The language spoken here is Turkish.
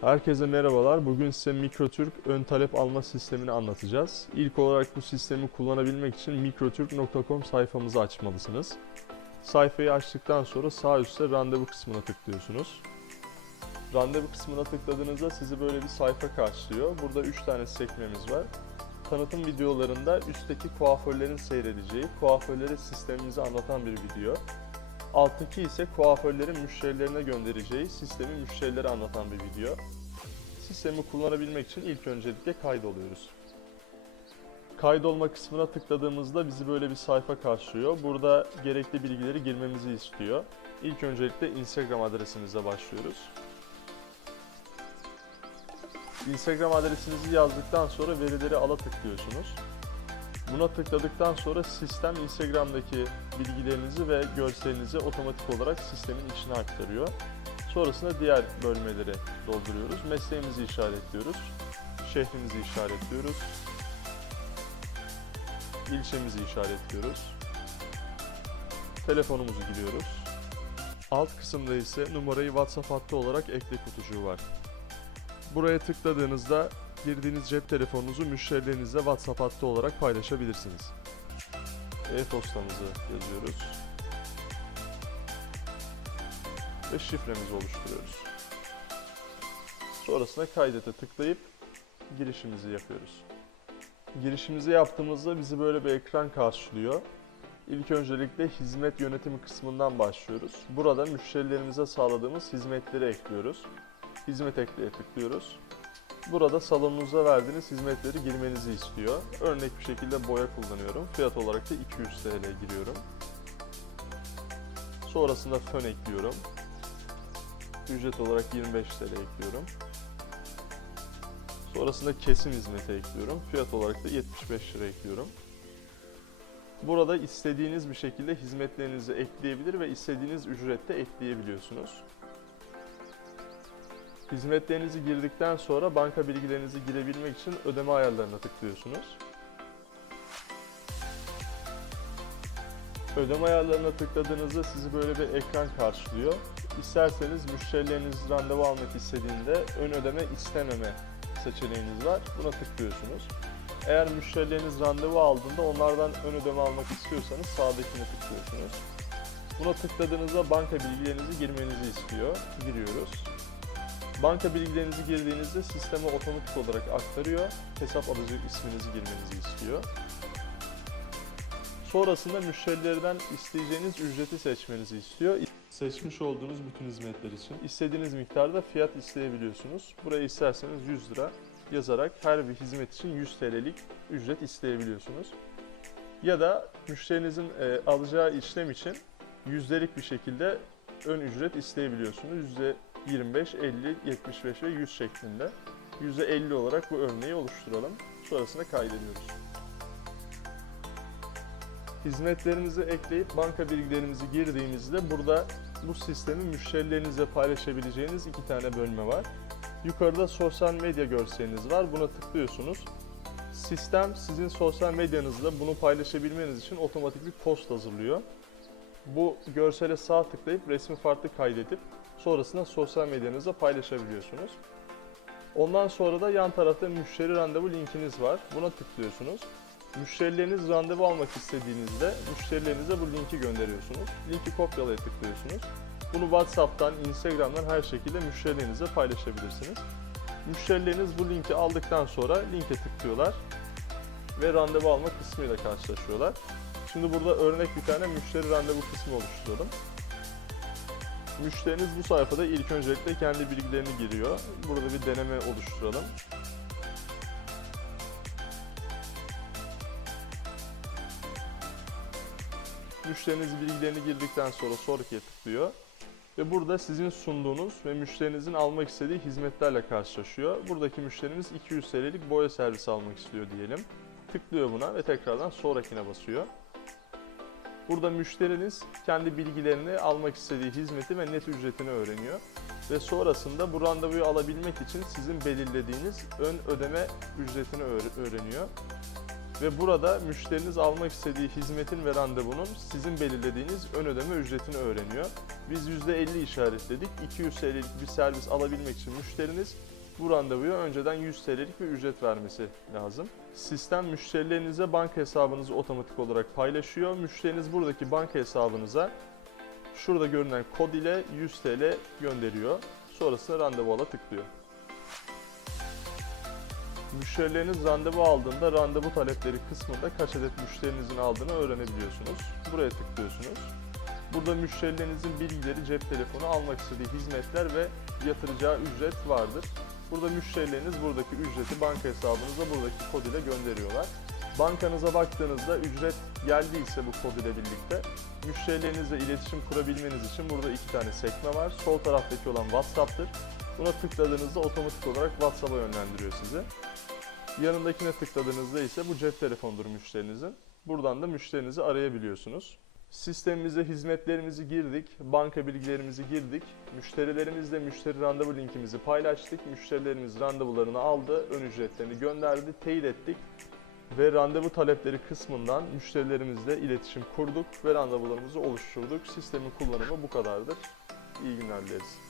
Herkese merhabalar. Bugün size MikroTürk ön talep alma sistemini anlatacağız. İlk olarak bu sistemi kullanabilmek için mikrotürk.com sayfamızı açmalısınız. Sayfayı açtıktan sonra sağ üstte randevu kısmına tıklıyorsunuz. Randevu kısmına tıkladığınızda sizi böyle bir sayfa karşılıyor. Burada 3 tane sekmemiz var. Tanıtım videolarında üstteki kuaförlerin seyredeceği, kuaförlere sistemimizi anlatan bir video. Alttaki ise kuaförlerin müşterilerine göndereceği sistemi müşterilere anlatan bir video. Sistemi kullanabilmek için ilk öncelikle kaydoluyoruz. Kaydolma kısmına tıkladığımızda bizi böyle bir sayfa karşılıyor. Burada gerekli bilgileri girmemizi istiyor. İlk öncelikle Instagram adresimize başlıyoruz. Instagram adresinizi yazdıktan sonra verileri ala tıklıyorsunuz. Buna tıkladıktan sonra sistem Instagram'daki bilgilerinizi ve görselinizi otomatik olarak sistemin içine aktarıyor. Sonrasında diğer bölmeleri dolduruyoruz. Mesleğimizi işaretliyoruz. Şehrimizi işaretliyoruz. İlçemizi işaretliyoruz. Telefonumuzu giriyoruz. Alt kısımda ise numarayı WhatsApp hattı olarak ekle kutucuğu var. Buraya tıkladığınızda girdiğiniz cep telefonunuzu müşterilerinizle WhatsApp hattı olarak paylaşabilirsiniz. E-postamızı yazıyoruz. Ve şifremizi oluşturuyoruz. Sonrasında kaydete tıklayıp girişimizi yapıyoruz. Girişimizi yaptığımızda bizi böyle bir ekran karşılıyor. İlk öncelikle hizmet yönetimi kısmından başlıyoruz. Burada müşterilerimize sağladığımız hizmetleri ekliyoruz. Hizmet ekleye tıklıyoruz. Burada salonunuza verdiğiniz hizmetleri girmenizi istiyor. Örnek bir şekilde boya kullanıyorum. Fiyat olarak da 200 TL giriyorum. Sonrasında fön ekliyorum. Ücret olarak 25 TL ekliyorum. Sonrasında kesim hizmeti ekliyorum. Fiyat olarak da 75 lira ekliyorum. Burada istediğiniz bir şekilde hizmetlerinizi ekleyebilir ve istediğiniz ücrette ekleyebiliyorsunuz. Hizmetlerinizi girdikten sonra banka bilgilerinizi girebilmek için ödeme ayarlarına tıklıyorsunuz. Ödeme ayarlarına tıkladığınızda sizi böyle bir ekran karşılıyor. İsterseniz müşterileriniz randevu almak istediğinde ön ödeme istememe seçeneğiniz var. Buna tıklıyorsunuz. Eğer müşterileriniz randevu aldığında onlardan ön ödeme almak istiyorsanız sağdakine tıklıyorsunuz. Buna tıkladığınızda banka bilgilerinizi girmenizi istiyor. Giriyoruz. Banka bilgilerinizi girdiğinizde sisteme otomatik olarak aktarıyor. Hesap alıcı isminizi girmenizi istiyor. Sonrasında müşterilerden isteyeceğiniz ücreti seçmenizi istiyor. Seçmiş olduğunuz bütün hizmetler için istediğiniz miktarda fiyat isteyebiliyorsunuz. Buraya isterseniz 100 lira yazarak her bir hizmet için 100 TL'lik ücret isteyebiliyorsunuz. Ya da müşterinizin e, alacağı işlem için yüzdelik bir şekilde ön ücret isteyebiliyorsunuz. Yüzde 25, 50, 75 ve 100 şeklinde. %50 olarak bu örneği oluşturalım. Sonrasında kaydediyoruz. Hizmetlerinizi ekleyip banka bilgilerinizi girdiğinizde burada bu sistemi müşterilerinizle paylaşabileceğiniz iki tane bölme var. Yukarıda sosyal medya görseliniz var. Buna tıklıyorsunuz. Sistem sizin sosyal medyanızda bunu paylaşabilmeniz için otomatik bir post hazırlıyor. Bu görsele sağ tıklayıp resmi farklı kaydedip sonrasında sosyal medyanızda paylaşabiliyorsunuz. Ondan sonra da yan tarafta müşteri randevu linkiniz var. Buna tıklıyorsunuz. Müşterileriniz randevu almak istediğinizde müşterilerinize bu linki gönderiyorsunuz. Linki kopyalaya tıklıyorsunuz. Bunu WhatsApp'tan, Instagram'dan her şekilde müşterilerinize paylaşabilirsiniz. Müşterileriniz bu linki aldıktan sonra linke tıklıyorlar ve randevu alma kısmıyla karşılaşıyorlar. Şimdi burada örnek bir tane müşteri randevu kısmı oluşturalım. Müşteriniz bu sayfada ilk öncelikle kendi bilgilerini giriyor. Burada bir deneme oluşturalım. Müşteriniz bilgilerini girdikten sonra sonrakiye tıklıyor. Ve burada sizin sunduğunuz ve müşterinizin almak istediği hizmetlerle karşılaşıyor. Buradaki müşterimiz 200 TL'lik boya servisi almak istiyor diyelim. Tıklıyor buna ve tekrardan sonrakine basıyor. Burada müşteriniz kendi bilgilerini almak istediği hizmeti ve net ücretini öğreniyor. Ve sonrasında bu randevuyu alabilmek için sizin belirlediğiniz ön ödeme ücretini öğre- öğreniyor. Ve burada müşteriniz almak istediği hizmetin ve randevunun sizin belirlediğiniz ön ödeme ücretini öğreniyor. Biz %50 işaretledik. 200 TL'lik bir servis alabilmek için müşteriniz bu randevuya önceden 100 TL'lik bir ücret vermesi lazım. Sistem müşterilerinize banka hesabınızı otomatik olarak paylaşıyor. Müşteriniz buradaki banka hesabınıza şurada görünen kod ile 100 TL gönderiyor. Sonrasında randevu ala tıklıyor. Müşterileriniz randevu aldığında randevu talepleri kısmında kaç adet müşterinizin aldığını öğrenebiliyorsunuz. Buraya tıklıyorsunuz. Burada müşterilerinizin bilgileri, cep telefonu, almak istediği hizmetler ve yatıracağı ücret vardır. Burada müşterileriniz buradaki ücreti banka hesabınıza buradaki kod ile gönderiyorlar. Bankanıza baktığınızda ücret geldiyse bu kod ile birlikte müşterilerinizle iletişim kurabilmeniz için burada iki tane sekme var. Sol taraftaki olan WhatsApp'tır. Buna tıkladığınızda otomatik olarak WhatsApp'a yönlendiriyor sizi. Yanındakine tıkladığınızda ise bu cep telefondur müşterinizin. Buradan da müşterinizi arayabiliyorsunuz. Sistemimize hizmetlerimizi girdik, banka bilgilerimizi girdik. Müşterilerimizle müşteri randevu linkimizi paylaştık. Müşterilerimiz randevularını aldı, ön ücretlerini gönderdi, teyit ettik. Ve randevu talepleri kısmından müşterilerimizle iletişim kurduk ve randevularımızı oluşturduk. Sistemin kullanımı bu kadardır. İyi günler dileriz.